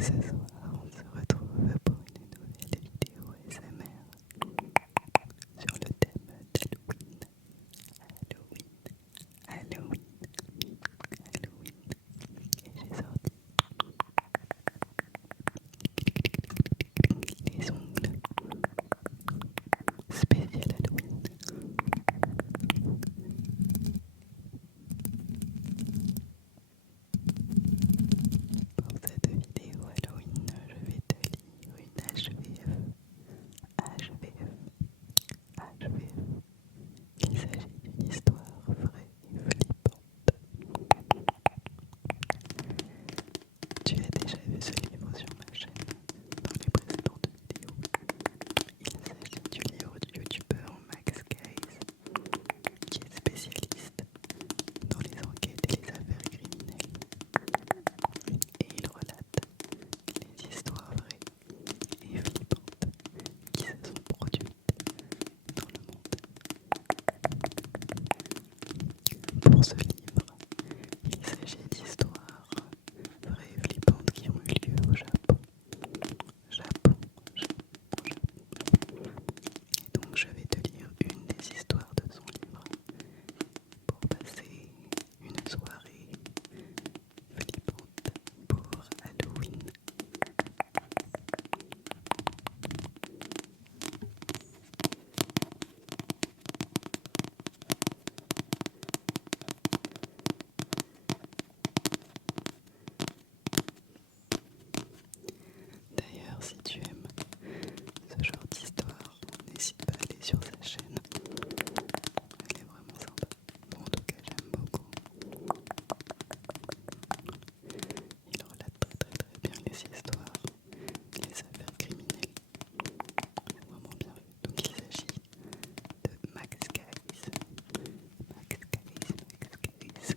Ce soir, on se retrouve pour une nouvelle vidéo ASMR sur le thème d'Halloween. Halloween. Et j'ai sorti les ongles spécial Halloween. Pour cette vidéo Halloween, je vais te lire une HVF. Il s'agit d'une histoire vraie et flippante. Tu as déjà vu ce livre sur ma chaîne dans les précédentes vidéos. Il s'agit du livre du youtubeur Max Guys, qui est spécialiste dans les enquêtes et les affaires criminelles. Et il relate les histoires vraies et flippantes qui se sont produites dans le monde. Pour ce livre, il s'agit d'histoires vraies et flippantes qui ont eu lieu au Japon. Japon. Et donc je vais te lire une des histoires de son livre pour passer une soirée flippante pour Halloween. D'ailleurs, si tu aimes ce genre d'histoire, n'hésite pas à aller sur sa chaîne. Elle est vraiment sympa. Bon, en tout cas, j'aime beaucoup. Il relate très bien les histoires, les affaires criminelles. C'est vraiment bien fait. Donc il s'agit de Max Guys. Max Guys.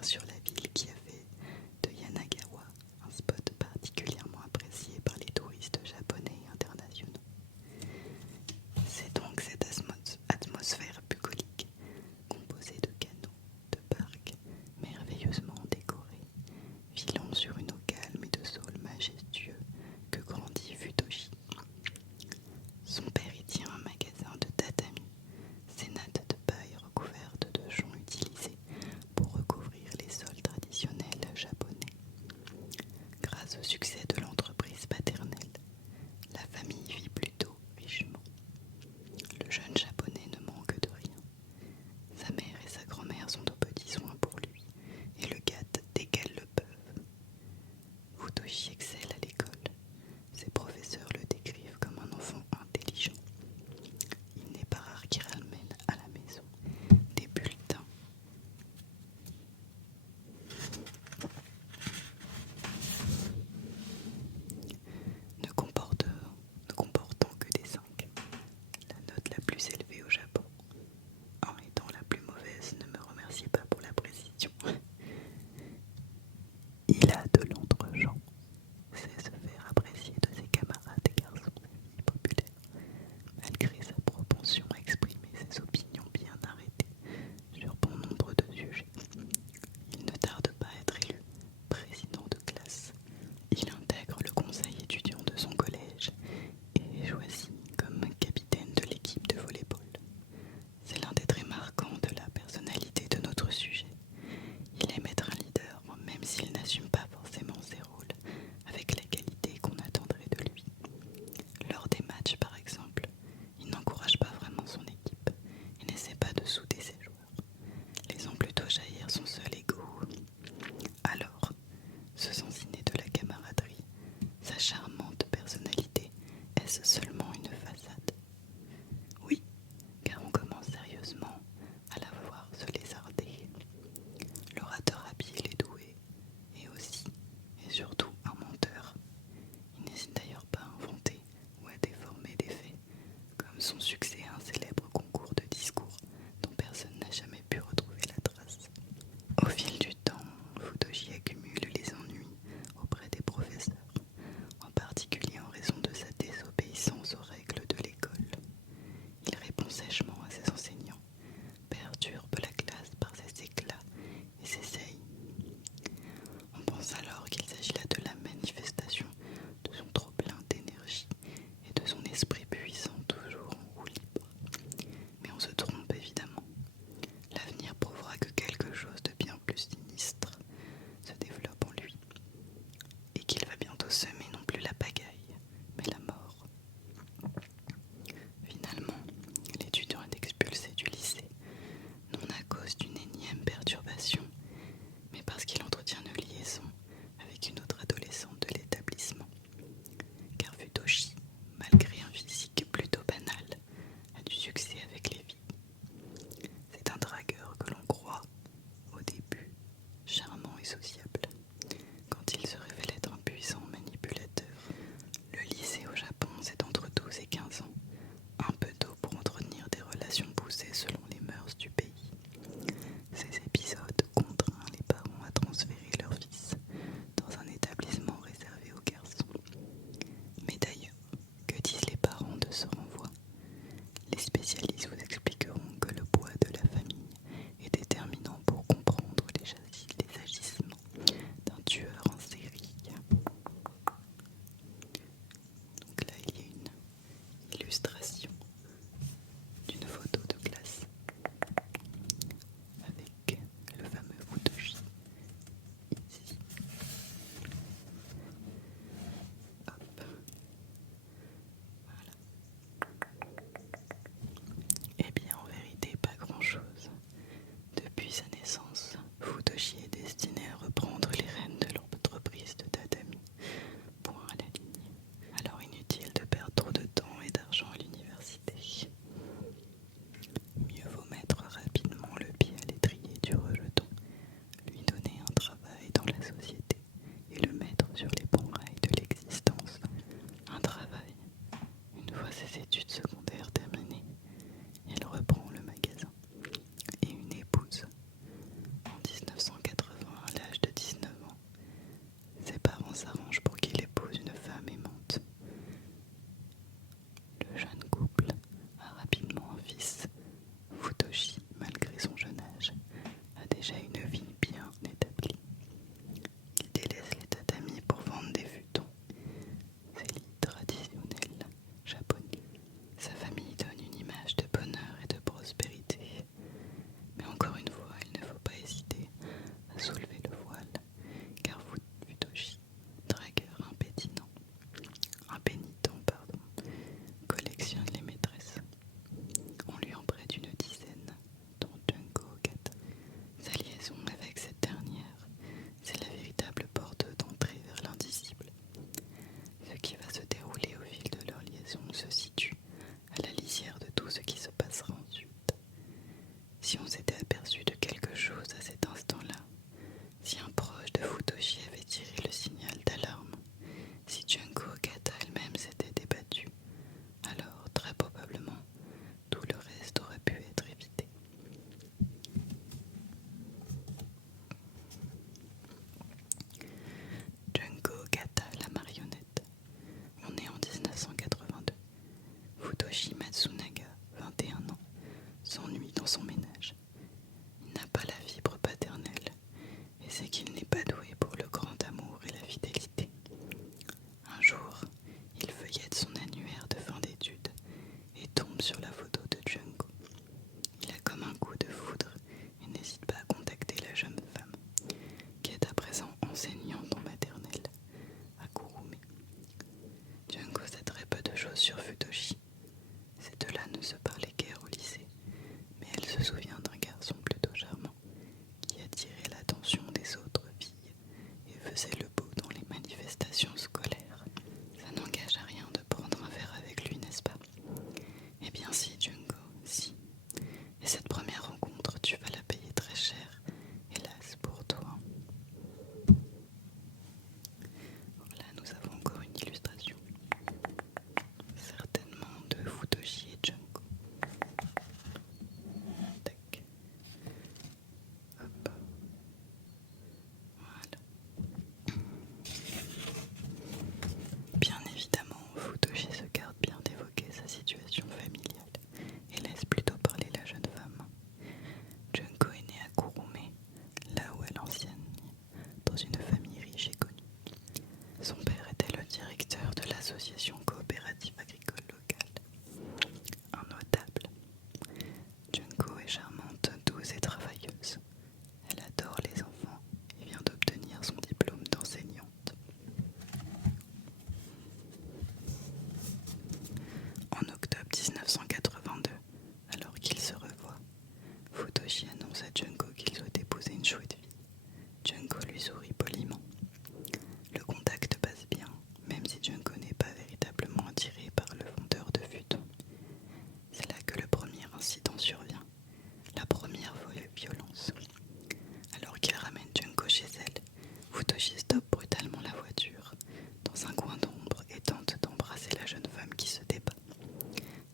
documentaire sur la ville qui a fait de Yanagawa un spot particulièrement apprécié par les touristes japonais et internationaux. C'est donc cette atmosphère bucolique, composée de canaux, de parcs, merveilleusement décorés, filant sur une eau calme et de saules majestueux, que grandit Futoshi. Son père y tient un magasin de tatami, ces nattes de paille recouvertes de joncs utilisés pour recouvrir les sols traditionnels japonais. Grâce au succès de l'entreprise paternelle, la famille vit plutôt richement. Le jeune japonais ne manque de rien. Sa mère et sa grand-mère sont aux petits soins pour lui et le gâtent dès qu'elles le peuvent. Futoshi excelle à l'école. Ses professeurs le décrivent comme un enfant intelligent. Il n'est pas rare qu'il ramène à la maison des bulletins. Ne comportant que des 5. La note la plus élevée au Japon. En étant la plus mauvaise, ne me remerciez pas pour la précision. Il a de l'entre-gens, sait se faire apprécier de ses camarades et garçons amis populaires, malgré sa propension à exprimer ses opinions bien arrêtées sur bon nombre de sujets. Il ne tarde pas à être élu président de classe. Il intègre le conseil étudiant de son collège et est choisi comme capitaine de l'équipe de volley-ball. C'est l'un des traits marquants de la personnalité de notre sujet. Il aime être un leader, même s'il n'assume pas forcément ses rôles avec la qualité qu'on attendrait de lui. Lors des matchs, par exemple, il n'encourage pas vraiment son équipe et n'essaie pas de souder ses joueurs, laissant plutôt jaillir son seul ego. Alors, se sensiné de la camaraderie, sa charmante personnalité, est-ce seulement une façade? Oui, car on commence sérieusement à la voir se lézarder. L'orateur habile est doué, et aussi, et surtout, un menteur. Il n'hésite d'ailleurs pas à inventer ou à déformer des faits, comme son succès à un célèbre concours de discours dont personne n'a jamais pu retrouver la trace. Au fil du temps, Futoshi accumule les ennuis auprès des professeurs, en particulier en raison de sa désobéissance aux règles de l'école. Il répond sèchement à ses enseignants, perturbe la classe par ses éclats et ses saillies. On pense alors qu'il s'agit là de la manifestation de son trop-plein d'énergie et de son esprit puissant toujours en roue libre. Mais on se trompe évidemment. L'avenir prouvera que quelque chose de bien plus sinistre se développe en lui et qu'il va bientôt semer non plus la pagaille, mais la mort. Finalement, l'étudiant est expulsé du lycée, non à cause d'une énième perturbation, mais parce qu'il entretient une liaison avec une autre adolescente de l'établissement. Car Futoshi, malgré un physique plutôt banal, a du succès avec les filles. C'est un dragueur que l'on croit, au début, charmant et sociable. Quand il se révèle être un puissant manipulateur, le lycée au Japon, c'est entre 12 et 15 ans, un peu tôt pour entretenir des relations poussées selon les mœurs du pays. Ces épisodes contraignent les parents à transférer leur fils dans un établissement réservé aux garçons. Mais d'ailleurs, que disent les parents de ce renvoi? Les spécialistes vous expliqueront que le poids de la famille est déterminant pour comprendre les agissements d'un tueur en série. Donc là, il y a une illustration d'une photo de classe avec le fameux Futoshi ici. Hop. Voilà. Eh bien, en vérité, pas grand-chose. Depuis sa naissance, Futoshi est destiné à reprendre les rênes de l'entreprise de tatami. Point à la ligne. Alors inutile de perdre trop de temps et d'argent à l'université. Mieux vaut mettre rapidement le pied à l'étrier du rejeton, lui donner un travail dans la société et le mettre sur les bons rails de l'existence. Un travail. Une fois ses études secondaires terminées, il reprend le magasin et une épouse. En 1980, Junko Kata, la marionnette. On est en 1982. Futoshi Matsunaga, 21 ans, s'ennuie dans son ménage. Il n'a pas la fibre paternelle et sait qu'il n'est pas doué pour le grand amour et la fidélité. Un jour, il feuillette son annuaire de fin d'études et tombe sur la photo de Junko. Il a comme un coup de foudre et n'hésite pas à contacter la jeune femme, qui est à présent enseignante en maternelle à Kurume. Junko sait très peu de choses sur Futoshi. Ces deux-là ne se parlaient guère au lycée, mais elle se souvient d'un garçon plutôt charmant qui attirait l'attention des autres filles et faisait le beau dans les manifestations scolaires. Ça n'engage à rien de prendre un verre avec lui, n'est-ce pas? Eh bien si, Junko, si. Et cette première rencontre, tu vas la payer très cher, hélas pour toi. Là, nous avons encore une illustration, certainement de Futoshi et Junko. Tac. Hop. Voilà. Bien évidemment, Futoshi se garde bien d'évoquer sa situation familiale et laisse plutôt parler la jeune femme. Junko est née à Kurume, là où elle enseigne, dans une famille riche et connue. Son père était le directeur de l'association coopérative agricole locale. Un notable. Junko est charmante, douce et travailleuse. Elle adore les enfants et vient d'obtenir son diplôme d'enseignante. En octobre 1982, alors qu'ils se revoient, Futoshi annonce à Junko qu'il souhaite épouser une chouette fille. Junko lui sourit poliment. Le contact passe bien, même si Junko n'est pas véritablement attiré par le vendeur de futon. C'est là que le premier incident survient, la première violence. Alors qu'il ramène Junko chez elle, Futoshi stoppe brutalement la voiture, dans un coin d'ombre, et tente d'embrasser la jeune femme qui se débat.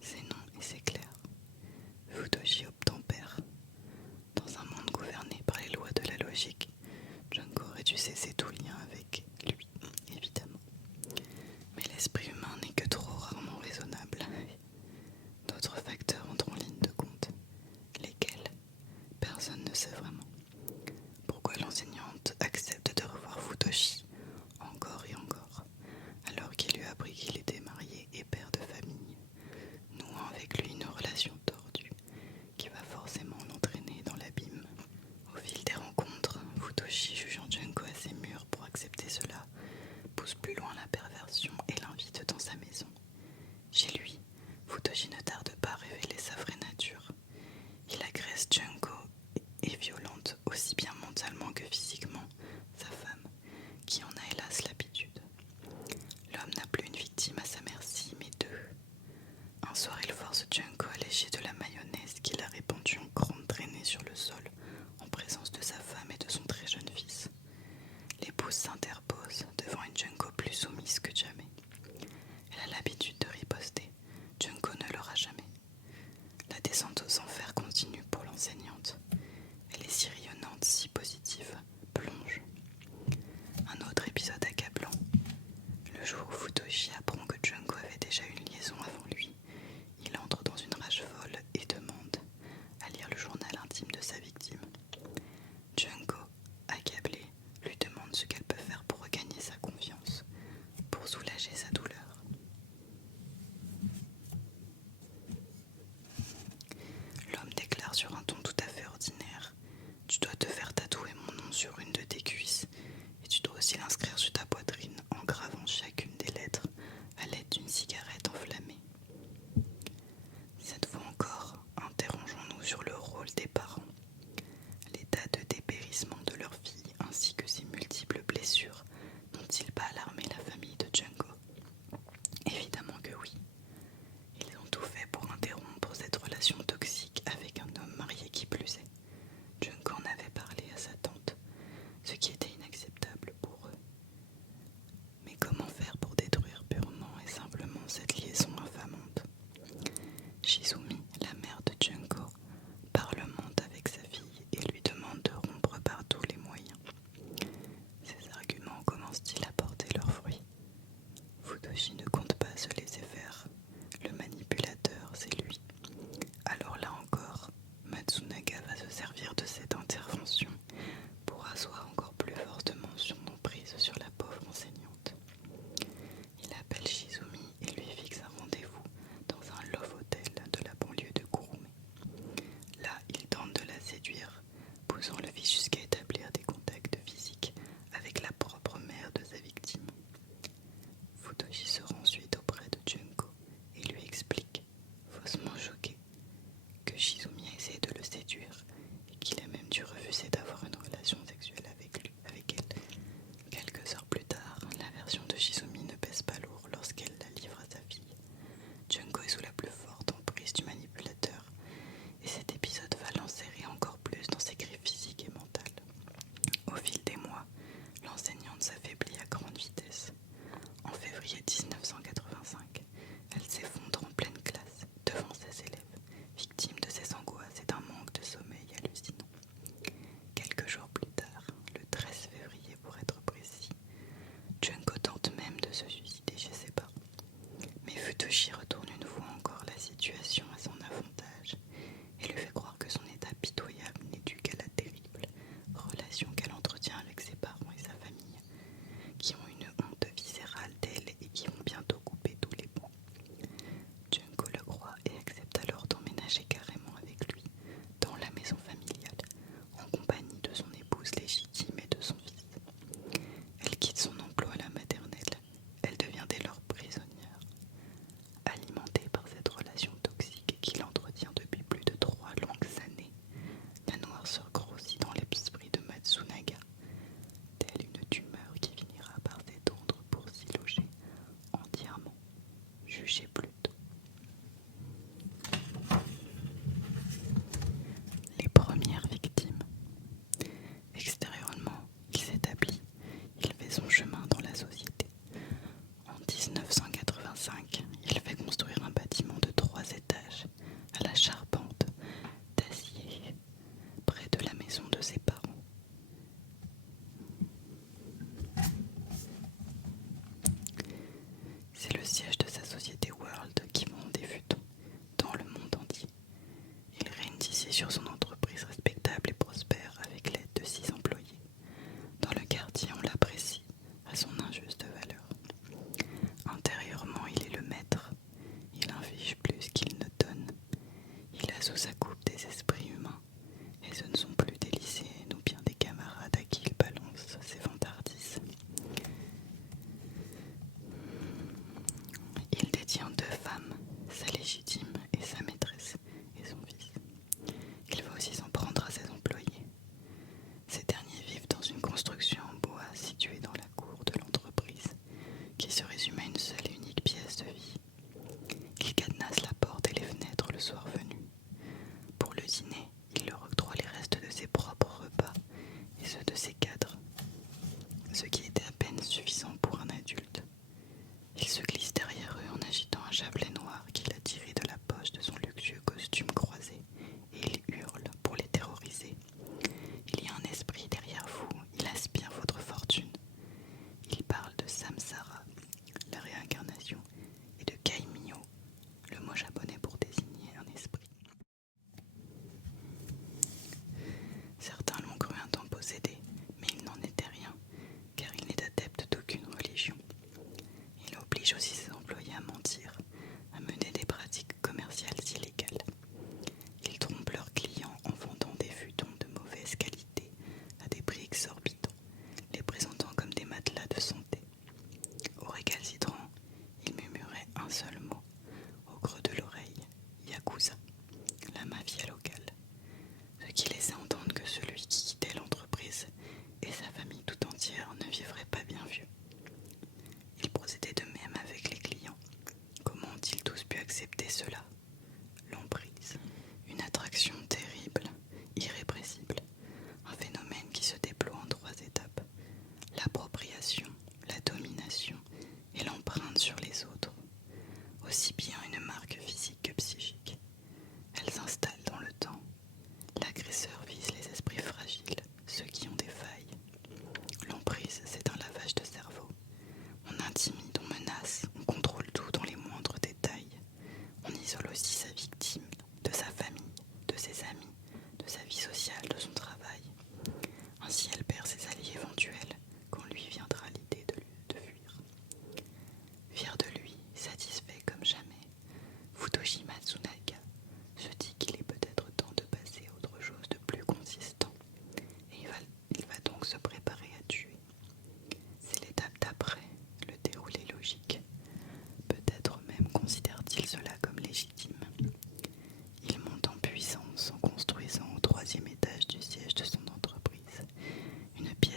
C'est non et c'est clair. Futoshi obtempère. Dans un monde gouverné par les lois de la logique, Junko aurait dû cesser tout lien avec lui, évidemment. Mais l'esprit humain n'est que trop rarement raisonnable. D'autres facteurs entrent en ligne de compte. Lesquels? Personne ne sait vraiment. Pourquoi l'enseignante accepte de revoir Futoshi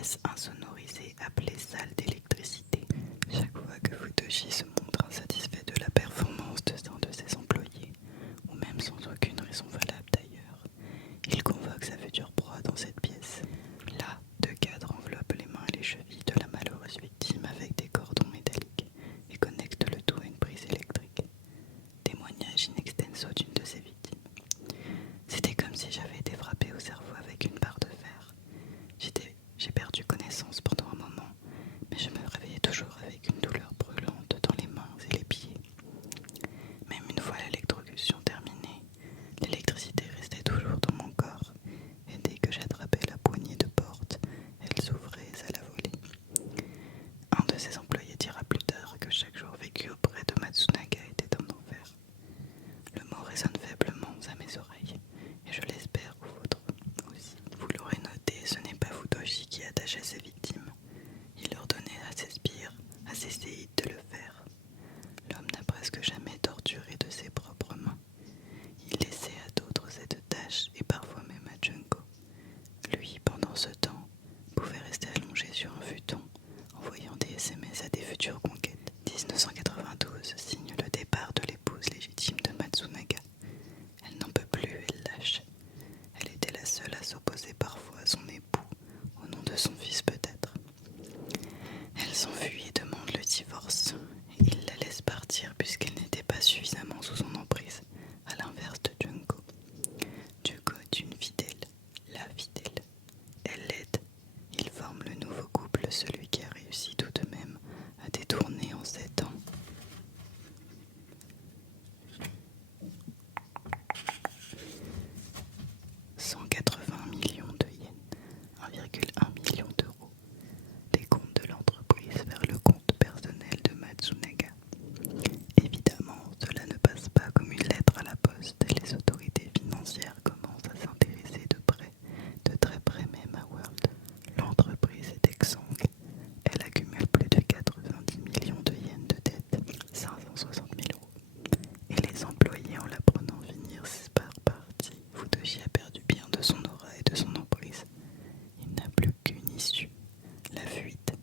pièce insonorisée appelée salle d'électricité. Chaque fois que Futoshi se montre insatisfait de la performance de l'un de ses employés, ou même sans aucune raison valable d'ailleurs, il convoque sa future proie dans cette pièce. Là, deux cadres enveloppent les mains et les chevilles de la malheureuse victime avec des cordons métalliques et connectent le tout à une prise électrique. Témoignage in extenso d'une de ses victimes. C'était comme si j'avais été frappé au cerveau avec une barre de fer. J'ai perdu connaissance pendant un moment, mais je me réveillais toujours avec une douleur brûlante dans les mains et les pieds. Même une fois l'électrocution terminée, l'électricité restait toujours dans mon corps, et dès que j'attrapais la poignée de porte, elle s'ouvrait à la volée. Un de ses employés dira plus tard que chaque jour vécu auprès de Matsunaga était un enfer. Le mot résonne faiblement à mes oreilles, et je l'espère aux vôtres aussi. Vous l'aurez noté, ce n'est pas Futoshi qui attachait ses victimes. Il ordonnait à ses sbires, à ses séides de le faire. L'homme n'a presque jamais torturé de ses propres mains. Il laissait à d'autres cette tâche, et parfois même à Junko. Lui, pendant ce temps, pouvait rester allongé sur un futon, envoyant des SMS à des futures conquêtes. 1992 signe le départ de l'épouse légitime de Matsunaga. Elle n'en peut plus, elle lâche. Elle était la seule à s'opposer parfois à son époux, au nom de son fils peut-être. Elle s'enfuit et demande le divorce. Il la laisse partir puisqu'elle n'était pas suffisamment sous son emprise, à l'inverse de Junko. Junko est une fidèle, la fidèle. Elle l'aide. Ils forment le nouveau couple, celui qui a réussi tout de même à détourner en 7 ans. « 180 millions de yens, 1,1 million d'euros, des comptes de l'entreprise vers le compte personnel de Matsunaga. Évidemment, cela ne passe pas comme une lettre à la poste et les autorités financières commencent à s'intéresser de très près même à World. L'entreprise est exsangue. Elle accumule plus de 90 millions de yens de dettes, 560 000 euros. Et les employés, en l'apprenant, finissent par partir. Futoshi a perdu bien de son aura et de son emprise. Il n'a plus qu'une issue, la fuite.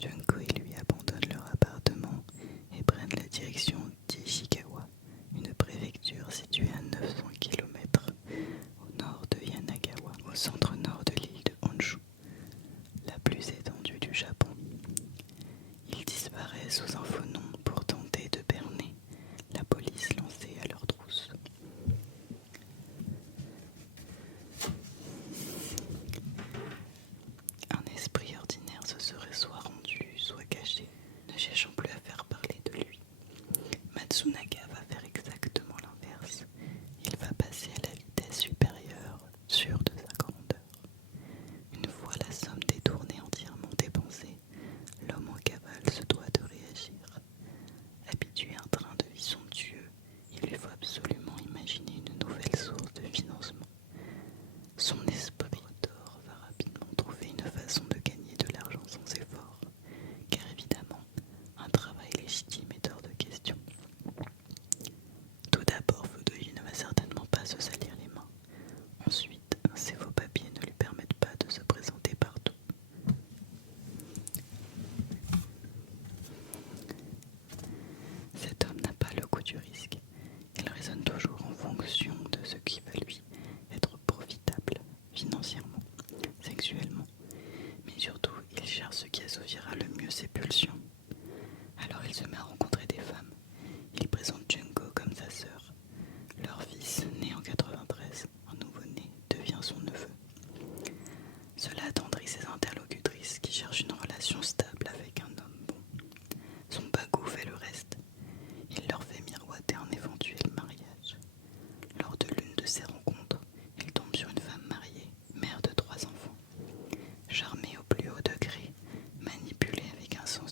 Junko et lui abandonnent leur appartement et prennent la direction d'Ishikawa, une préfecture située à 900 km au nord de Yanagawa, au centre-nord de l'île de Honshu, la plus étendue du Japon. Ils disparaissent sous un faux nom pour tenter de berner la police lancée à leur trousse. Un esprit ordinaire se serait soit rendu, soit caché, ne cherchant plus à faire parler de lui. Matsunaga va faire exactement l'inverse. Il va passer à la vitesse supérieure, sûr de sa grandeur. Une fois la somme détournée entièrement dépensée, l'homme en cavale se doit de réagir. Habitué à un train de vie somptueux, il lui faut absolument imaginer une nouvelle source de financement. Son esprit d'or va rapidement trouver une façon de gagner de l'argent sans effort, car évidemment, un travail légitime est hors de question. Tout d'abord, Futoshi ne va certainement pas se salir les mains. Ensuite, ses faux papiers ne lui permettent pas de se présenter partout. Cet homme n'a pas le goût du risque. Il raisonne toujours en fonction de ce qui va lui être profitable financièrement, sexuellement, mais surtout il cherche ce qui assouvira le mieux ses pulsions. Alors il se met à rencontrer des femmes. Il présente Junko comme sa sœur. Leur fils, né en 93, un nouveau-né, devient son neveu. Cela attendrit ses interlocutrices qui cherchent une relation stable avec un homme bon. Son bagou fait le reste. Il leur fait miroiter un éventuel mariage. Lors de l'une de ces rencontres, il tombe sur une femme mariée, mère de 3 enfants. Charmée au plus haut degré, manipulée avec un sang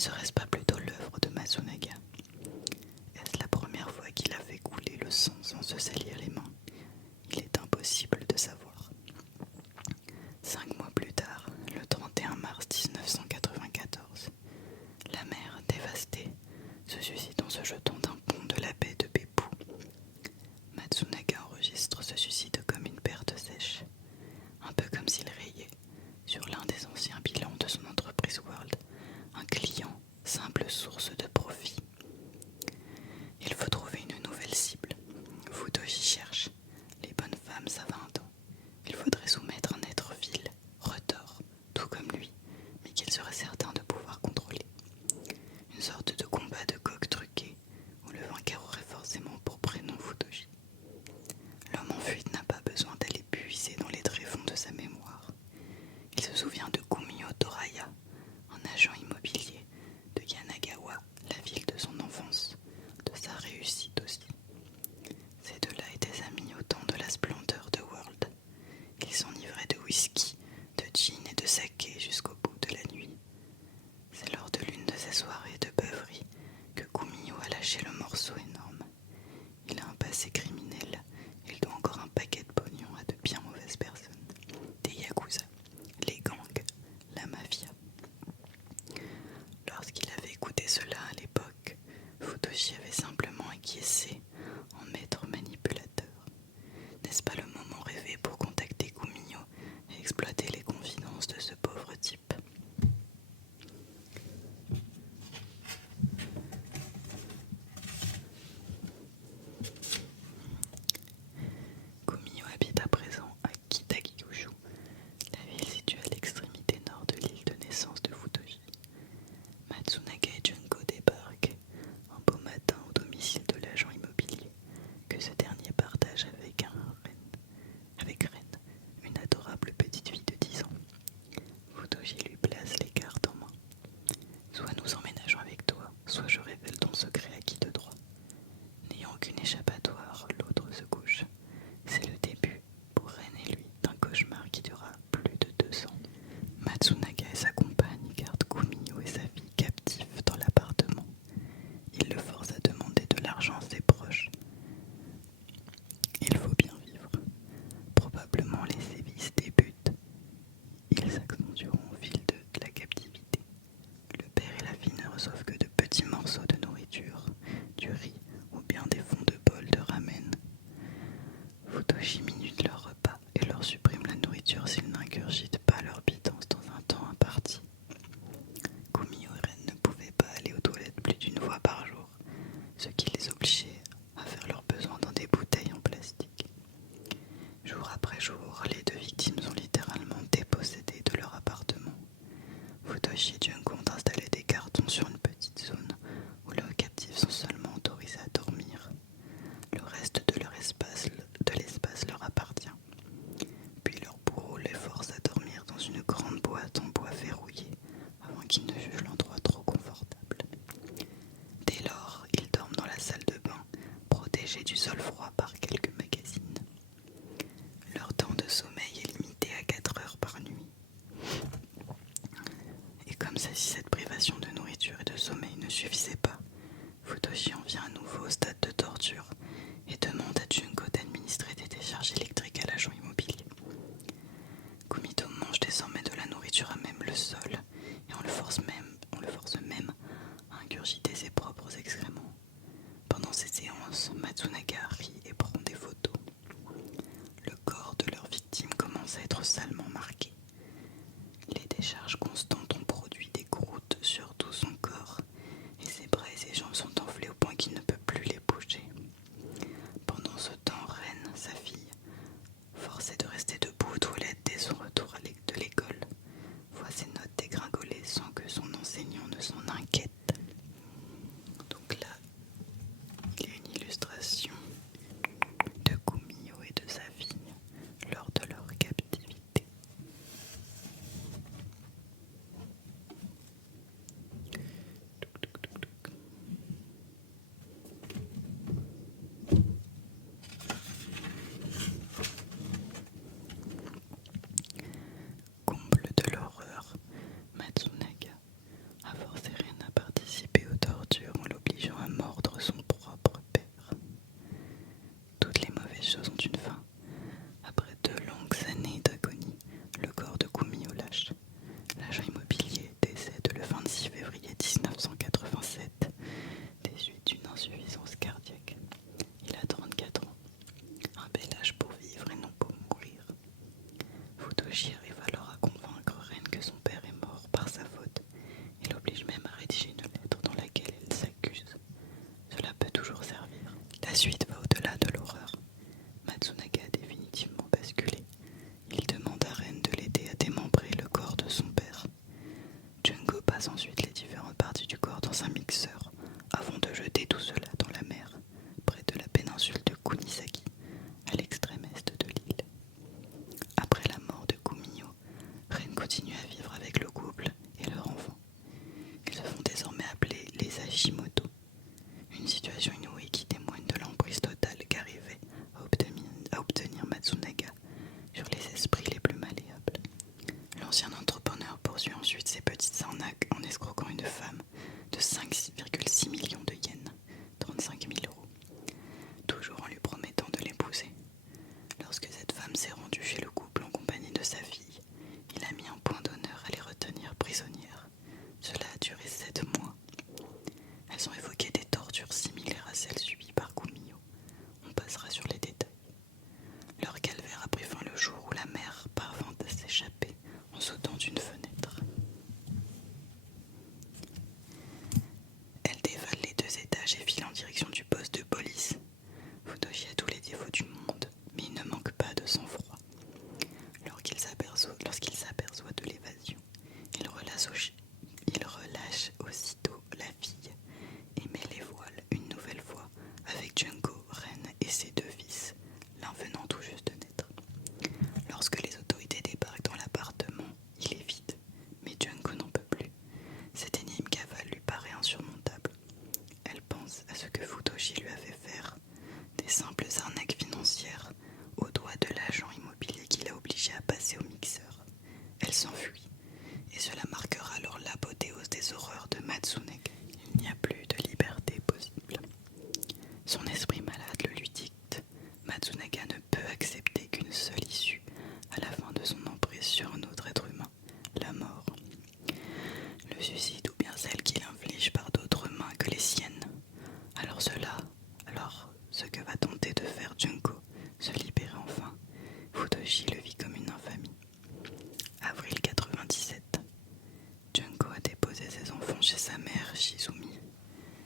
serait-ce pas plutôt l'œuvre de Matsunaga? Est-ce la première fois qu'il a fait couler le sang sans se salir les mains? Il est impossible de savoir. 5 mois plus tard, le 31 mars 1994, la mère, dévastée, se suicide en se jetant d'un pont de la baie de Beppu. Matsunaga enregistre ce suicide comme une perte sèche, un peu comme s'il rayait, sur l'un des anciens bilans de son entreprise World, un client, simple source de profit. Il faut trouver une nouvelle cible. Futoshi cherche. Les bonnes femmes, ça va un temps. Il faudrait soumettre un être vil, retors, tout comme lui, mais qu'il serait certain de pouvoir contrôler. Une sorte de combat de coq truqué, où le vainqueur aurait forcément pour prénom Futoshi. L'homme en fuite n'a pas besoin d'aller puiser dans les tréfonds de sa mémoire. Il se souvient de Kumiho Toraya, un agent immobilier, de Yanagawa, la ville de son enfance, de sa réussite aussi. Ces deux-là étaient amis au temps de la splendeur de World. Ils s'enivraient de whisky, de gin et de saké jusqu'au bout de la nuit. C'est lors de l'une de ces soirées de beuverie que Kumiho a lâché le morceau énorme. Il a un passé criminel, il doit encore un paquet de pognon à de bien mauvaises personnes. Des yakuza, les gangs, la mafia. Lorsqu'il avait écouté cela à l'époque, Futoshi avait simplement acquiescé en maître manipulateur. N'est-ce pas le moment rêvé pour contacter Kumiho et exploiter les confidences de ce pauvre type? Kumiho habite à présent à Kitakyushu, la ville située à l'extrémité nord de l'île de naissance de Futoshi. Matsunaga et Junko débarquent un beau matin au domicile de l'agent immobilier que ce dernier partage avec Ren, une adorable petite fille de 10 ans. Futoshi lui place les cartes en main. Soit nous emménageons avec toi, soit je révèle ton secret à qui de droit. N'ayant aucune échappatoire, l'autre se couche. C'est le début, pour Ren et lui, d'un cauchemar qui durera plus de 2 ans. Matsunaga et sa compagne gardent Kumiho et sa fille captifs dans l'appartement. Ils le forcent à demander de l'argent à ses proches. Il faut bien vivre. Probablement les sévices débutent. Ils s'accentueront au fil de la captivité. Le père et la fille ne reçoivent que de petits morceaux de nourriture, du riz ou bien des fonds de bol de ramen. Futoshi minute leur repas et leur supprime la nourriture s'ils n'ingurgitent pas leur pitance dans un temps imparti. Kumiho et Ren ne pouvaient pas aller aux toilettes plus d'une fois par jour, ce qui les obligeait à faire leurs besoins dans des bouteilles en plastique. Jour après jour, les deux victimes sont littéralement dépossédées de leur appartement. Futoshi et Junko ont installé des cartons sur une petite zone où leurs captifs sont seulement autorisés à dormir. Le reste de l'espace leur appartient. Puis leur bourreau les force à dormir dans une grande boîte en bois verrouillée avant qu'ils ne jugent l'endroit trop confortable. Dès lors, ils dorment dans la salle de bain, protégés du sol froid par quelques magazines. Leur temps de sommeil est limité à 4 heures par nuit. Et comme si cette privation de nourriture et de sommeil ne suffisait pas, Futoshi en vient à nouveau au stade de torture et demande à Junko d'administrer des décharges électriques à l'agent immobilier. Kumito mange désormais de la nourriture à même le sol et on le force même à ingurgiter ses propres excréments. Pendant ces séances, Matsunaga rit et prend des photos. Le corps de leur victime commence à être salement marqué. Les décharges constantes ont produit des croûtes sur tout son corps et ses bras et ses jambes sont enflés au point qu'il ne peut plus les bouger. Pendant ce temps, Ren, sa fille, forcée de rester debout aux toilettes dès son retour de l'école, voit ses notes dégringoler sans que son écrase ensuite les différentes parties du corps dans un mixeur avant de jeter tout cela dans la mer, près de la péninsule de Kunisaki, à l'extrême est de l'île. Après la mort de Kumiho, Ren continue à vivre avec le couple et leur enfant. Ils se font désormais appeler les Hashimoto, une situation inouïe qui témoigne de l'emprise totale qu'arrivait à obtenir Matsunaga sur les esprits les plus malléables. L'ancien entrepreneur poursuit ensuite ses petites arnaques en escroquant une femme de 5,6 millions de yens, 35 000 euros, toujours en lui promettant de l'épouser. Lorsque cette femme s'est rendue chez le couple en compagnie de sa fille, il a mis un point d'honneur à les retenir prisonnières. Cela a duré 7 mois. Elles ont évoqué des tortures similaires à celles subies par Kumiho. On passera sur les détails. Leur calvaire a pris fin le jour où la mère parvint à s'échapper en sautant d'une fenêtre. Elle dévale les 2 étages et file en direction du poste de police. Futoshi a tous les défauts du monde, mais il ne manque pas de sang-froid. Lorsqu'il s'aperçoit de l'évasion, il relâche aussitôt la fille et met les voiles une nouvelle fois avec Junko, Ren et ses 2 fils, l'un venant tout juste de naître. Lorsque les autorités débarquent dans l'appartement, il est vide, mais Junko n'en peut plus. Cette énième cavale lui paraît insurmontable. Elle pense à ce que Futoshi lui a fait faire, des simples arnaques financières au doigt de l'agent immobilier qui l'a obligé à passer au mixeur. Elle s'enfuit, et cela marquera alors l'apothéose des horreurs de Matsunaga. Il n'y a plus de liberté possible. Son esprit malade le lui dicte. Matsunaga ne peut accepter qu'une seule issue à la fin de son emprise sur un autre être humain, la mort. Le suicide ou bien celle qu'il inflige par d'autres mains que les siennes. Alors ce que va tenter de faire Junko, se libérer enfin, Futoshi le vit comme une infamie. Avril 97. Junko a déposé ses enfants chez sa mère, Shizumi.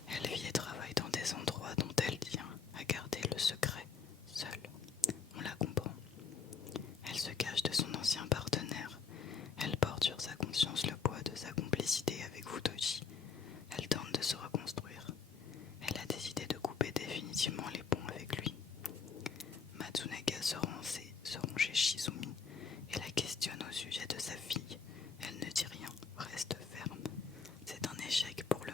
Elle vit et travaille dans des endroits dont elle tient à garder le secret, seule. On la comprend. Elle se cache de son ancien partenaire. Elle porte sur sa conscience le poids de sa complicité avec Futoshi. Elle tente de se reconstruire. Elle a décidé de couper définitivement les ponts avec lui. Matsunaga se rend chez Shizumi et la questionne au sujet de sa fille. Elle ne dit rien, reste ferme. C'est un échec pour le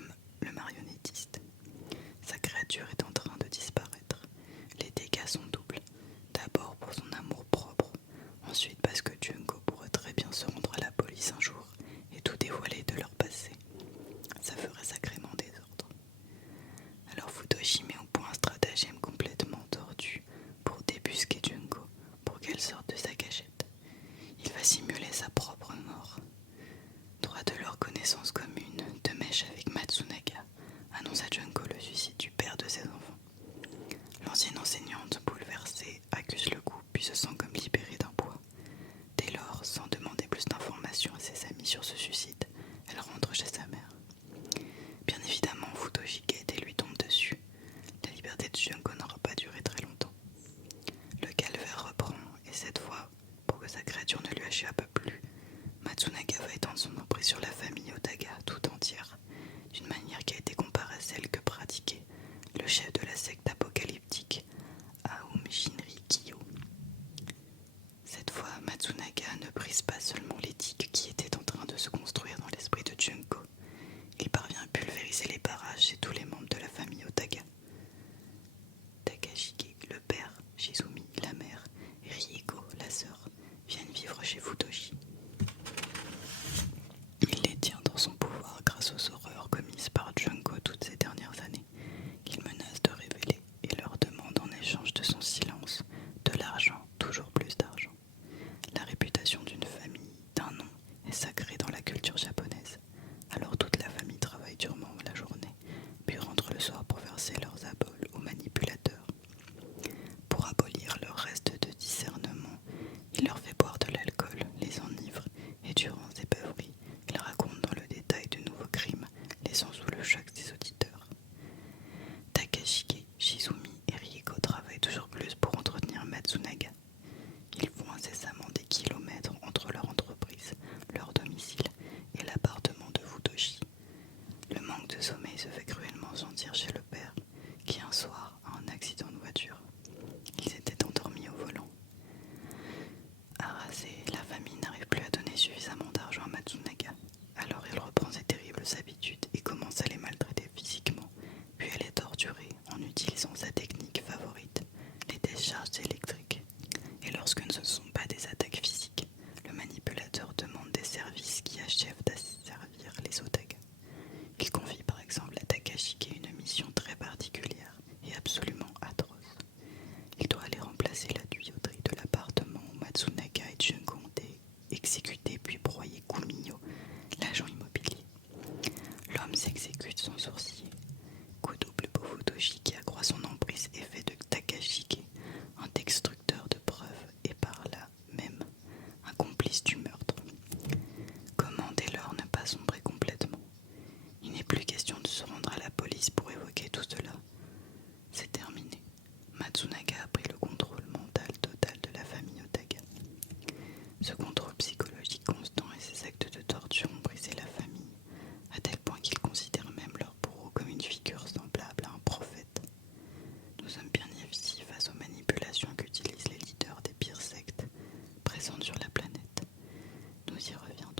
L'homme s'exécute sans sourciller. Coup double pour Futoshi qui accroît son emprise et fait de Takashige un destructeur de preuves et par là même un complice du meurtre. Comment dès lors ne pas sombrer complètement? Il n'est plus question de se rendre à la police pour évoquer tout cela. C'est terminé. Matsunaga a pris le contrôle mental total de la famille Otaga. Ce contrôle psychologique constant et ses actes de torture ont brisé la famille, à tel point qu'ils considèrent même leur bourreau comme une figure semblable à un prophète. Nous sommes bien ici face aux manipulations qu'utilisent les leaders des pires sectes présentes sur la planète. Nous y reviendrons.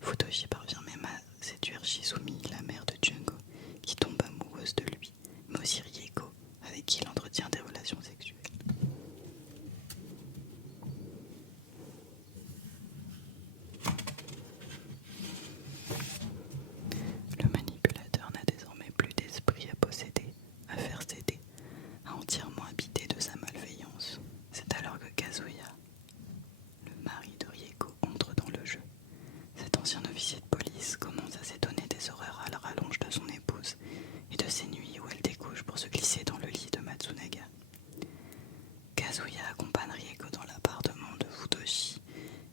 Futoshi parvient même à séduire Shizumi, la mère de Junko, qui tombe amoureuse de lui, mais aussi Rieko, avec qui il entretient des relations sexuelles. Le manipulateur n'a désormais plus d'esprit à posséder, à faire céder, à entièrement habiter de sa malveillance. C'est alors que Kazuya, le mari de Rieko, entre dans le jeu. Cet ancien officier de police commence à s'étonner des horreurs à la rallonge de son épouse et de ces nuits où elle découche pour se glisser dans le lit de Matsunaga. Kazuya accompagne Rieko dans l'appartement de Futoshi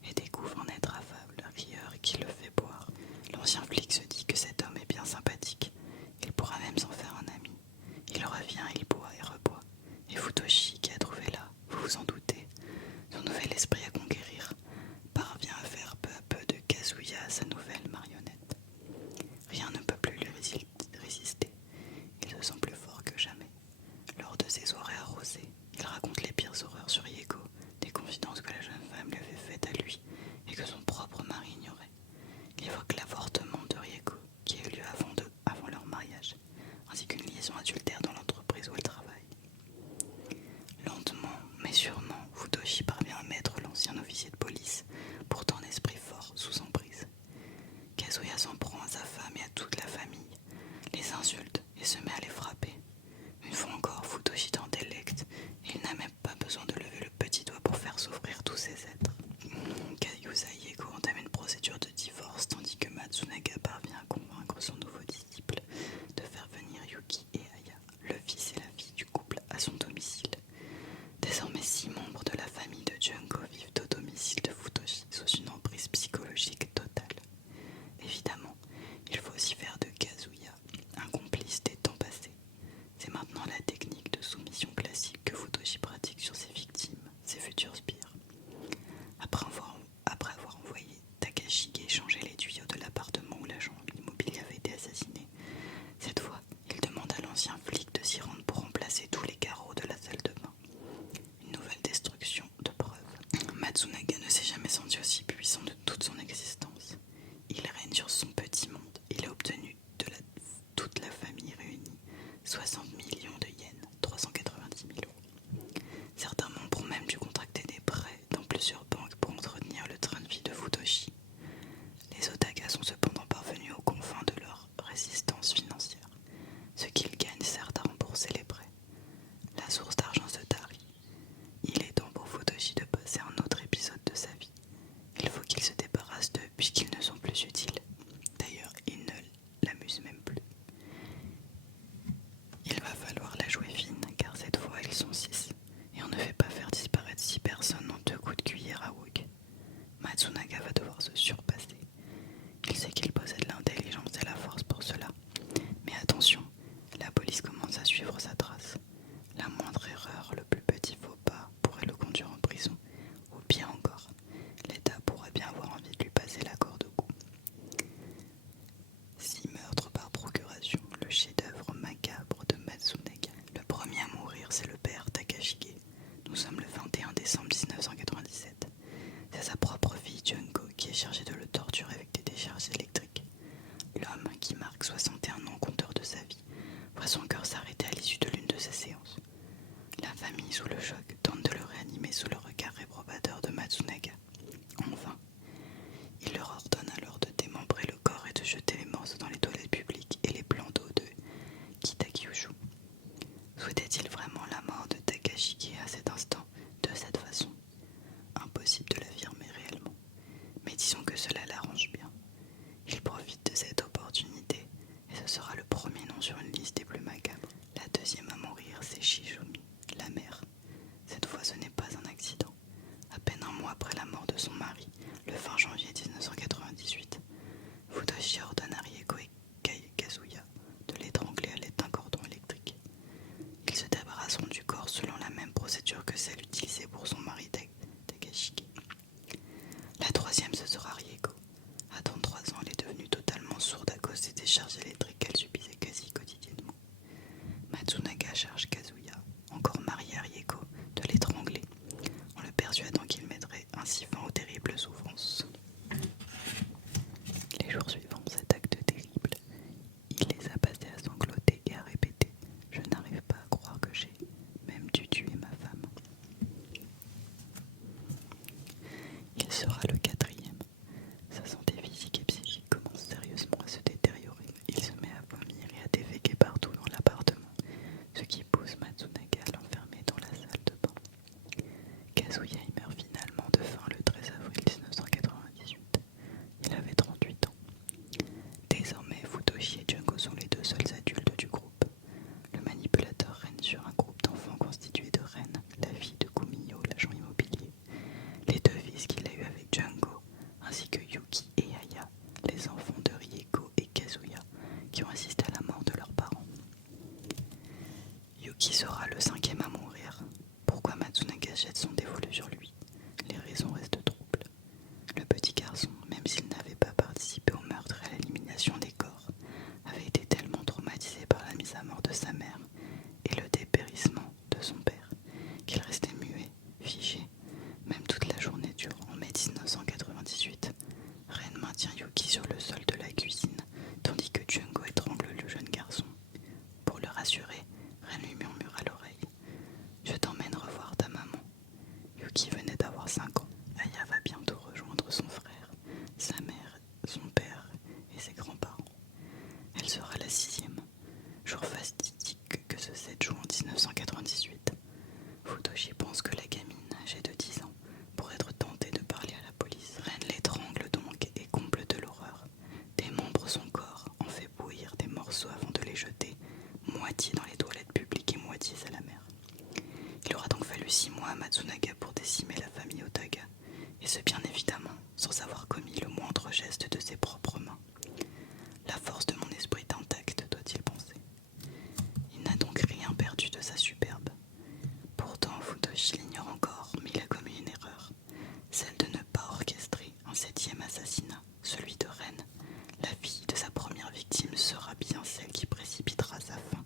et découvre un être affable, rieur qui le fait boire. L'ancien flic se dit que cet homme est bien sympathique, il pourra même s'en faire un ami. Il revient, il boit et reboit. Et Futoshi, qui a trouvé là, vous vous en doutez, son nouvel esprit à conquérir, parvient à faire peu à peu de Kazuya sa nouvelle marionnette. Rien ne peut plus lui résister. Il se sent plus fort que jamais. Lors de ses soirées arrosées, il raconte les pires horreurs sur Rieko, des confidences que la jeune femme lui avait faites à lui et que son propre mari ignorait. Il évoque l'avortement de Rieko qui a eu lieu avant leur mariage, ainsi qu'une liaison adultère dans l'entreprise où elle travaille. Lentement, mais sûrement, Futoshi parvient à mettre l'ancien officier de police, pourtant d'esprit fort, sous emprise. Kazuya s'en prend à sa femme et à toute la famille, les insulte et se met à les frapper. Une fois encore, Futoshi est en délecte et il n'a même pas besoin de lever le petit doigt pour faire souffrir tous ses êtres. Kazuya et Rieko entament une procédure de divorce tandis que Matsunaga parvient à convaincre son nouveau disciple de faire venir Yuki et Aya, le fils et la fille du couple, à son domicile. Désormais 6 membres de la famille de Junko vivent au domicile de Futoshi sous une emprise psychologique totale. Évidemment, il faut aussi faire de Kazuya un complice des temps passés. C'est maintenant la technique de soumission classique que Futoshi pratique sur ses victimes, ses futurs sbires. Après avoir envoyé Takashige changer les tuyaux de l'appartement où l'agent immobilier avait été assassiné, cette fois, il demande à l'ancien flic de s'y rendre pour remplacer tous les carreaux de la salle de bain. Une nouvelle destruction de preuves. Matsunaga ne s'est jamais senti aussi puissant de toute son existence. Il règne sur son petit monde. Il a obtenu de toute la famille réunie 60 millions de yens, 390 000 euros. Certains membres ont même dû contracter des prêts dans plusieurs banques pour entretenir le train de vie de Futoshi. Les Otaga sont cependant parvenus aux confins de leur résistance financière. Ce qu'ils gagnent sert à rembourser les prêts. La source d'argent se tarit. Il est temps pour Futoshi de passer à un autre épisode de sa vie. Il faut qu'il se débarrasse d'eux puisqu'ils ne sont plus utiles. D'ailleurs, ils ne l'amusent même plus. Il va falloir la jouer fine car cette fois ils sont 6 et on ne fait pas faire disparaître 6 personnes en 2 coups de cuillère à wok. Matsunaga va devoir se surpasser. Il sait qu'il possède l'intelligence et la force pour cela. Mais attention, la police commence à suivre sa trace. La moindre erreur, le plus petit faux pas pourrait le conduire en prison. Ou pire encore, l'État pourrait bien avoir envie de lui passer la corde au cou. 6 meurtres par procuration, le chef-d'œuvre macabre de Matsunaga. Le premier à mourir, c'est le père Takashige. Nous sommes le 21 décembre 1997. C'est sa propre fille Junko qui est chargée de le torturer avec des décharges électriques. L'homme, qui marque 61 ans compteur de sa vie, voit son cœur s'arrêter à l'issue de l'une de ses séances. La famille, sous le choc, tente de le réanimer sous le regard réprobateur de Matsunaga. En vain. Il leur ordonne alors de démembrer le corps et de jeter les morceaux dans les toilettes publiques et les plans d'eau de Kitakyushu. Souhaitait-il vraiment la mort de Takashige à cet instant, de cette façon? Impossible de l'affirmer réellement, mais disons que cela l'arrange bien. Il profite de cette opportunité décharges électriques qu'elle subissait quasi quotidiennement. Matsunaga charge Kazuya, encore marié à Rieko, de l'étrangler, en le persuadant qu'il mettrait ainsi fin aux terribles souffrances. Les jours suivants cet acte terrible, il les a passés à sangloter et à répéter « Je n'arrive pas à croire que j'ai même dû tuer ma femme ». Il sera le quatrième. Sa santé physique et psychique commence sérieusement à se détériorer. Il se met à vomir et à déféquer partout dans l'appartement, ce qui pousse Matsunaga à l'enfermer dans la salle de bain. Kazuya y meurt finalement de faim le 13 avril 1998. Il avait 38 ans. Désormais, Futoshi et Junko sont les deux seuls adultes du groupe. Le manipulateur règne sur un groupe d'enfants constitué de Ren, la fille de Kumiyo, l'agent immobilier, les deux fils qu'il a eus avec Junko, ainsi que Yuki et Aya, les enfants de Rieko et Kazuya, qui ont assisté à la mort de leurs parents. Yuki sera le cinquième à mourir. Pourquoi Matsunaga jette son dévolu sur lui? Les raisons restent troubles. Le petit garçon, même s'il n'avait pas participé au meurtre et à l'élimination des corps, avait été tellement traumatisé par la mise à mort de sa mère et le dépérissement de son père qu'il restait muet, figé, même toute la journée durant. En mai 1998, Ren maintient Yuki sur le sol de la cuisine, tandis que Junko étrangle le jeune garçon. Pour le rassurer, Ren lui murmure à l'oreille « Je t'emmène revoir ta maman ». Yuki venait d'avoir 5 ans. Aya va bientôt rejoindre son frère, sa mère, son père et ses grands-parents. Elle sera la 6e. Jour fatidique que ce 7 juin 1998. Futoshi pense que la gamine, âgée de 10 ans, pourrait être tentée de parler à la police. Ren l'étrangle donc et comble de l'horreur. Démembre son corps, en fait bouillir des morceaux avant de les jeter, moitié dans les toilettes publiques et moitié à la mer. Il aura donc fallu 6 mois à Matsunaga pour décimer la famille Otaga, et ce bien évidemment sans avoir commis le moindre geste de ses propres mains. La force de mon esprit est intacte, doit-il penser. Il n'a donc rien perdu de sa superbe. Pourtant, Futoshi l'ignore encore, mais il a commis une erreur, celle de ne pas orchestrer un 7e assassinat, celui de Ren. La fille de sa première victime sera bien celle qui précipitera sa fin.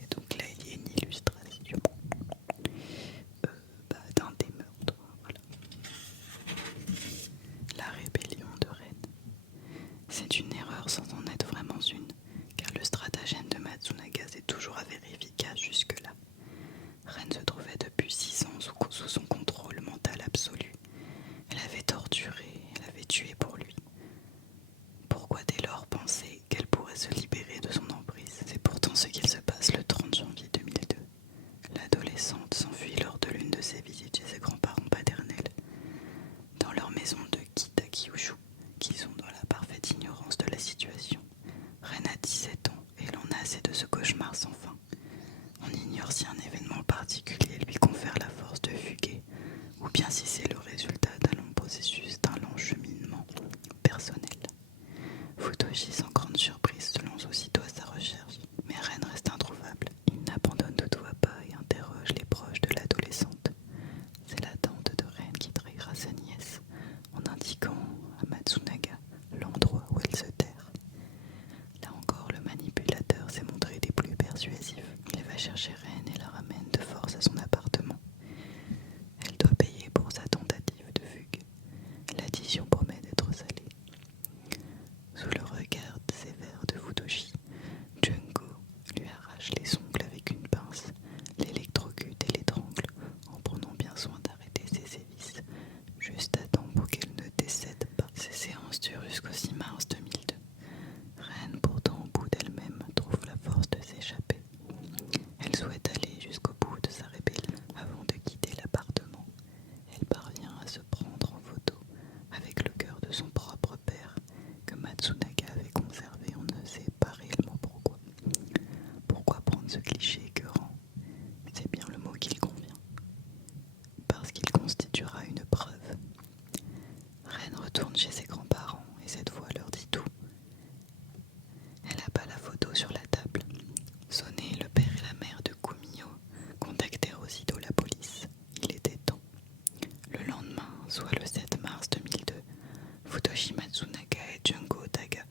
Et donc là, il y a une illustration d'un des meurtres. Voilà. La rébellion de Ren. C'est une erreur sans en être vraiment une, car le stratagème de Matsunaga s'est toujours avéré efficace jusque-là. Ren se trouvait depuis 6 ans sous son contrôle mental absolu. Elle avait torturé, elle avait tué pour lui. Pourquoi dès lors penser qu'elle pourrait se libérer de son emprise? C'est pourtant ce qu'il se passe le 30 janvier 2002. L'adolescente s'enfuit lors de l'une de ses visites chez ses grands-parents paternels, dans leur maison de Kitakyushu, qui sont dans la parfaite ignorance de la situation. Ren a 17 ans et elle en a assez de ce cauchemar sans fin. On ignore si un événement particulier lui confère la force de fuguer, ou bien si c'est le résultat d'un long processus, d'un long cheminement personnel. Futoshi, sans grande surprise, se lance aussitôt à sa recherche, mais Ren reste introuvable. Il n'abandonne toutefois pas et interroge les proches de l'adolescente. C'est la tante de Ren qui trahira sa nièce, en indiquant à Matsunaga l'endroit où elle se terre. Là encore, le manipulateur s'est montré des plus persuasifs. Il va chercher Ren et la ramène de force à son appartement. Elle doit payer pour sa tentative de fugue. L'addition promet d'être salée. Sous le regard sévère de Futoshi, Junko lui arrache les ongles avec une pince, l'électrocute et l'étrangle en prenant bien soin d'arrêter ses sévices, juste à temps pour qu'elle ne décède pas. Ces séances durent jusqu'au 6 mars 2002. Ren, pourtant au bout d'elle-même, trouve la force de s'échapper. Elle souhaite aller jusqu'au bout de sa rébellion avant de quitter l'appartement. Elle parvient à se prendre en photo avec le cœur de son propre père que Matsunaga avait conservé, on ne sait pas réellement pourquoi. Pourquoi prendre ce cliché écœurant? C'est bien le mot qui lui convient. Parce qu'il constituera une preuve. Ren retourne chez ses grands-parents et cette fois leur dit tout. Elle abat la photo sur la table. Sonnés, le père et la mère de Kumiyo contactèrent aussitôt la police. Il était temps. Le lendemain, soit le 7 mars 2002, Futoshi Matsunaga et Junko Otaga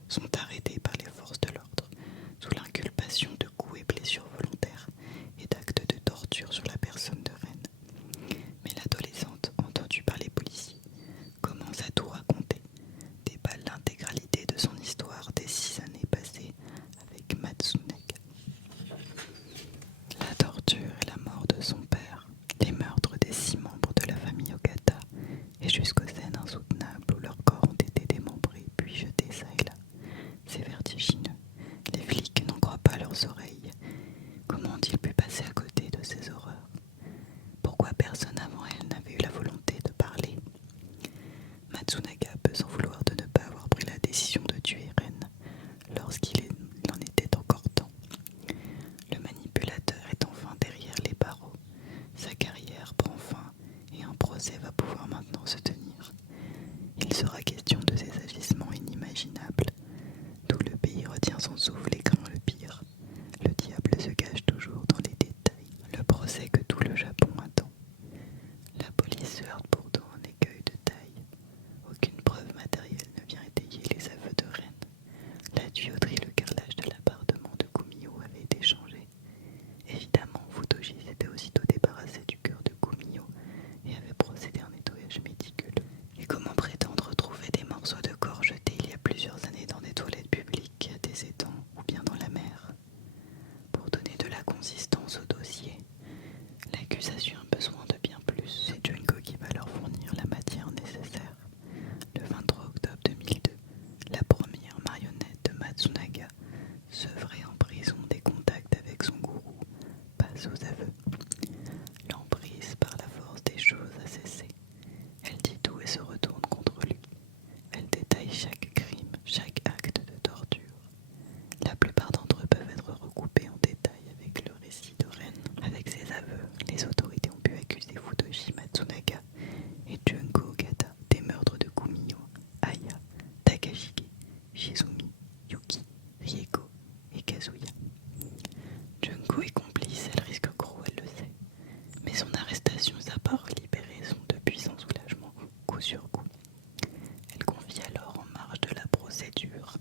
c'est dur.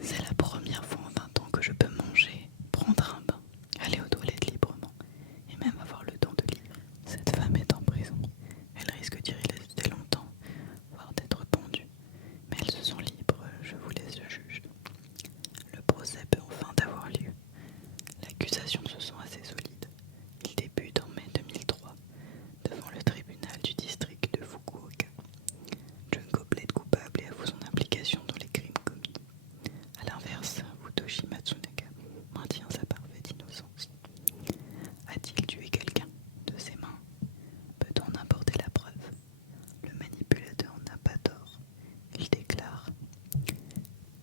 C'est la première fois en 20 ans que je peux manger, prendre un bain, aller aux toilettes librement et même avoir le temps de lire. Cette femme est en prison. Elle risque d'y rester longtemps, voire d'être pendue. Mais elle se sent libre, je vous laisse le juge. Le procès peut enfin avoir lieu. L'accusation se sent assez solide. Il débute en mai 2003 devant le tribunal du district de Fukuoka. Junko plaide coupable et avoue son implication dans les crimes commis. A l'inverse, Futoshi Matsunaga maintient sa parfaite innocence. A-t-il tué quelqu'un de ses mains? Peut-on apporter la preuve? Le manipulateur n'a pas tort. Il déclare: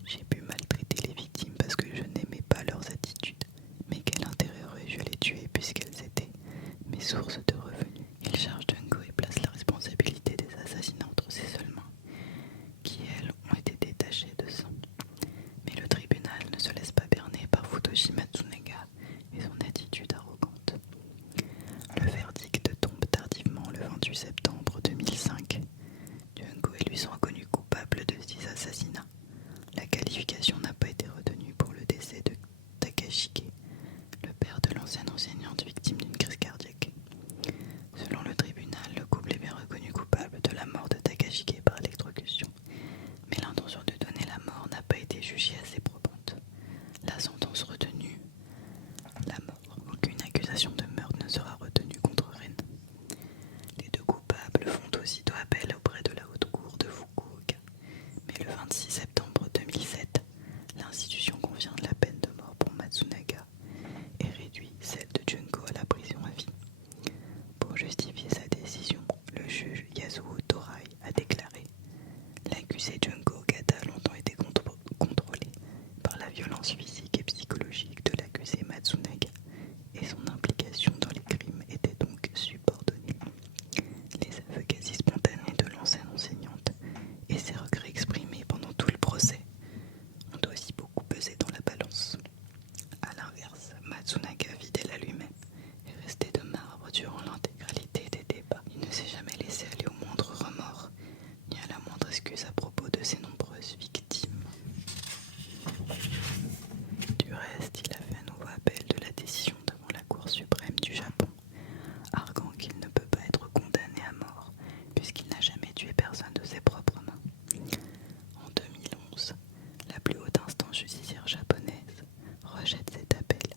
j'ai pu maltraiter les victimes parce que je n'aimais pas leurs attitudes. Mais quel intérêt aurais-je à les tuer puisqu'elles étaient mes sources de revenus? Il charge Junko et place la responsabilité des assassinats entre ses seules mains, qui elles ont été détachées de sang. Mais le tribunal ne se laisse pas berner par Futoshi Matsunaga et son attitude arrogante. Le verdict tombe tardivement le 28 septembre 2005. Junko et lui sont reconnus coupables de 6 assassinats. La qualification n'a pas été retenue pour le décès de Takashike, le père de l'ancienne enseignante victime d'une crise cardiaque. Selon le tribunal, le couple est bien reconnu coupable de la mort de Takashike par électrocution, mais l'intention de donner la mort n'a pas été jugée assez probante. La sentence retenue, la mort. Aucune accusation de meurtre ne sera retenue contre Ren. Les deux coupables font aussitôt appel auprès de la haute cour de Fukuoka. Mais le 26 septembre 2007, l'institution confirme la peine de mort pour Matsunaga et réduit celle de Junko à la prison à vie. Pour justifier sa décision, le juge Yasuo Torai a déclaré: l'accusé Junko Okada a longtemps été contrôlé par la violence physique et psychologique de l'accusé Matsunaga et son implication dans les crimes était donc subordonnée. Les aveux quasi spontanés de l'ancienne enseignante et ses regrets exprimés pendant tout le procès ont aussi beaucoup pesé dans la balance. A l'inverse, Matsunaga, fidèle à lui-même, est resté de marbre durant l'intégralité des débats. Il ne s'est jamais laissé aller au moindre remords, ni à la moindre excuse à propos de ses nombreuses victimes. Du reste, il a fait un nouveau appel de la décision devant la Cour suprême du Japon, arguant qu'il ne peut pas être condamné à mort puisqu'il n'a jamais tué personne de ses propres mains. En 2011, la plus haute instance judiciaire japonaise rejette cet appel,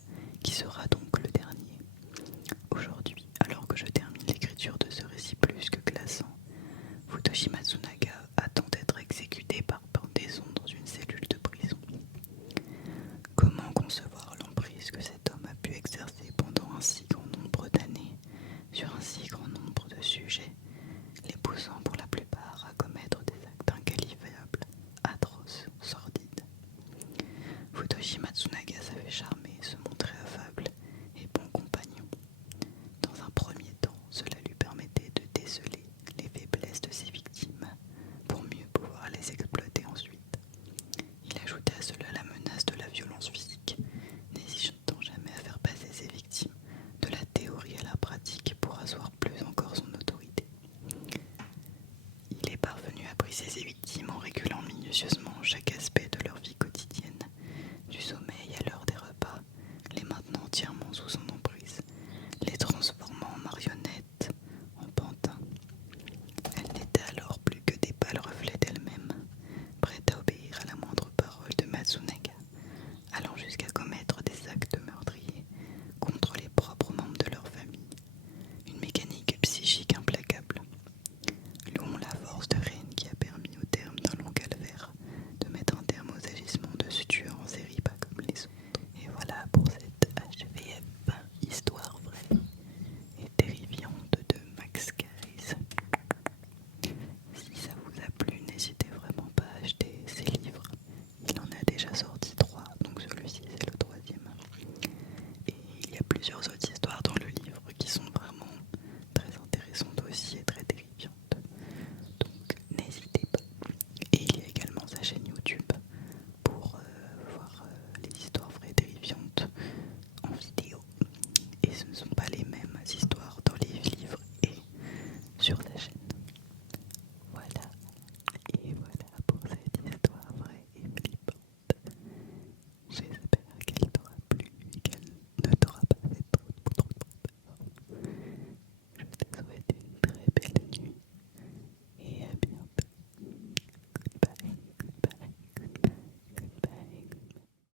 qui sera donc le dernier. Aujourd'hui, alors que je termine l'écriture de ce récit plus que glaçant, Futoshi Matsunaga attend d'être exécuté par pendaison dans une cellule de prison. Comment concevoir l'emprise que cet homme a pu exercer pendant un si grand nombre d'années sur un si grand nombre de sujets, les poussant pour la plupart à commettre des actes inqualifiables, atroces, sordides? Futoshi Matsunaga